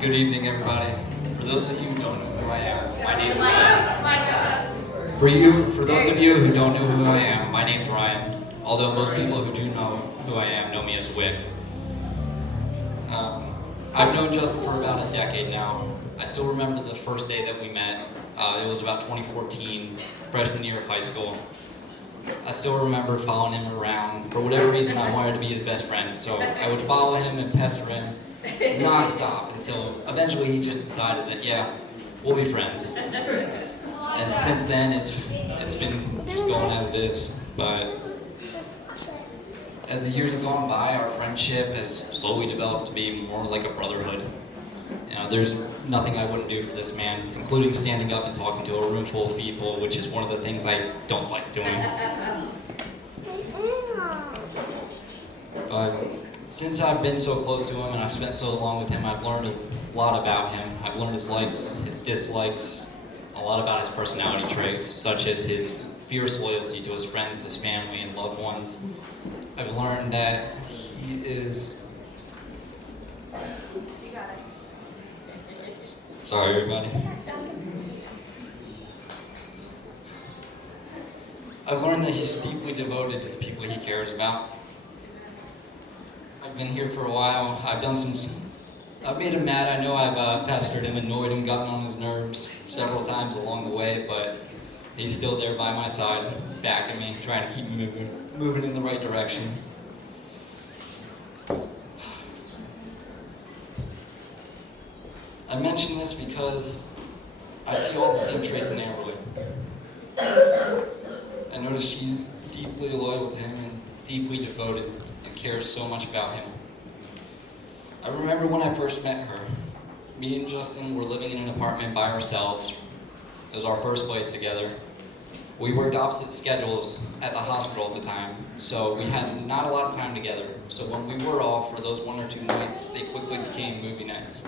Good evening, everybody. For those of you who don't know who I am, my name is Ryan. For those of you who don't know who I am, my name's Ryan. Although most people who do know who I am know me as Wick. I've known Justin for about a decade now. I still remember the first day that we met. It was about 2014, freshman year of high school. I still remember following him around. For whatever reason, I wanted to be his best friend, so I would follow him and pester him non-stop until eventually he just decided that, yeah, we'll be friends. And since then, it's been just going as it is. But as the years have gone by, our friendship has slowly developed to be more like a brotherhood. You know, there's nothing I wouldn't do for this man, including standing up and talking to a room full of people, which is one of the things I don't like doing. But since I've been so close to him and I've spent so long with him, I've learned a lot about him. I've learned his likes, his dislikes, a lot about his personality traits, such as his fierce loyalty to his friends, his family, and loved ones. I've learned that he is... Sorry, everybody. I've learned that he's deeply devoted to the people he cares about. I've been here for a while. I've made him mad. I know I've pestered him, annoyed him, gotten on his nerves several times along the way, but he's still there by my side, backing me, trying to keep me moving in the right direction. I mention this because I see all the same traits in Amberly. I notice she's deeply loyal to him and deeply devoted and cares so much about him. I remember when I first met her. Me and Justin were living in an apartment by ourselves. It was our first place together. We worked opposite schedules at the hospital at the time, so we had not a lot of time together. So when we were off for those 1 or 2 nights, they quickly became movie nights.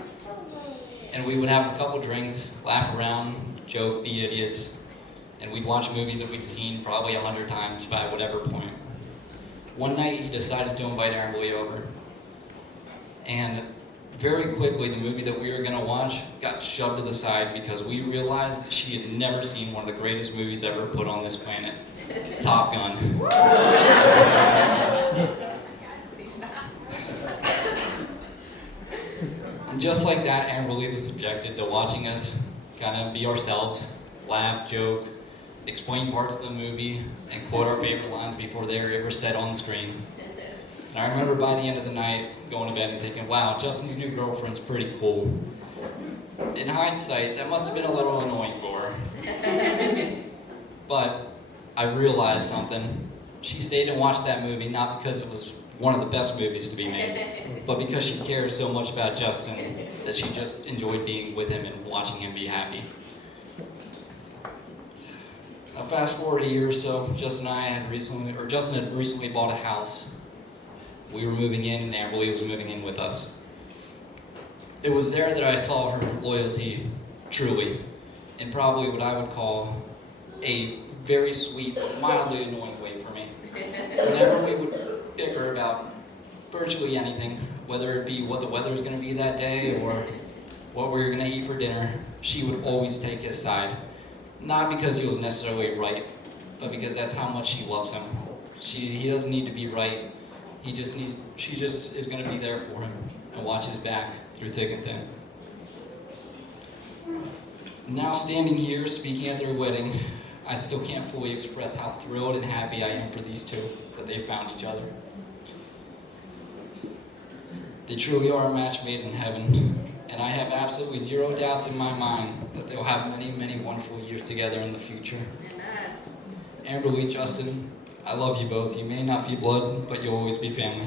And we would have a couple drinks, laugh around, joke, be idiots, and we'd watch movies that we'd seen probably 100 times by whatever point. One night he decided to invite Emily over, and very quickly the movie that we were going to watch got shoved to the side because we realized that she had never seen one of the greatest movies ever put on this planet, Top Gun. And just like that, Amberly was subjected to watching us kind of be ourselves, laugh, joke, explain parts of the movie, and quote our favorite lines before they were ever said on screen. And I remember by the end of the night going to bed and thinking, wow, Justin's new girlfriend's pretty cool. In hindsight, that must have been a little annoying for her. But I realized something. She stayed and watched that movie not because it was one of the best movies to be made, but because she cares so much about Justin that she just enjoyed being with him and watching him be happy. Now fast forward a year or so, Justin had recently bought a house. We were moving in and Amberly was moving in with us. It was there that I saw her loyalty truly, in probably what I would call a very sweet but mildly annoying way for me. Whenever we would bicker about virtually anything, whether it be what the weather's going to be that day or what we were going to eat for dinner, she would always take his side. Not because he was necessarily right, but because that's how much she loves him. He doesn't need to be right. She just is going to be there for him and watch his back through thick and thin. Now standing here speaking at their wedding, I still can't fully express how thrilled and happy I am for these two, that they found each other. They truly are a match made in heaven, and I have absolutely zero doubts in my mind that they'll have many, many wonderful years together in the future. Amberly, Justin, I love you both. You may not be blood, but you'll always be family.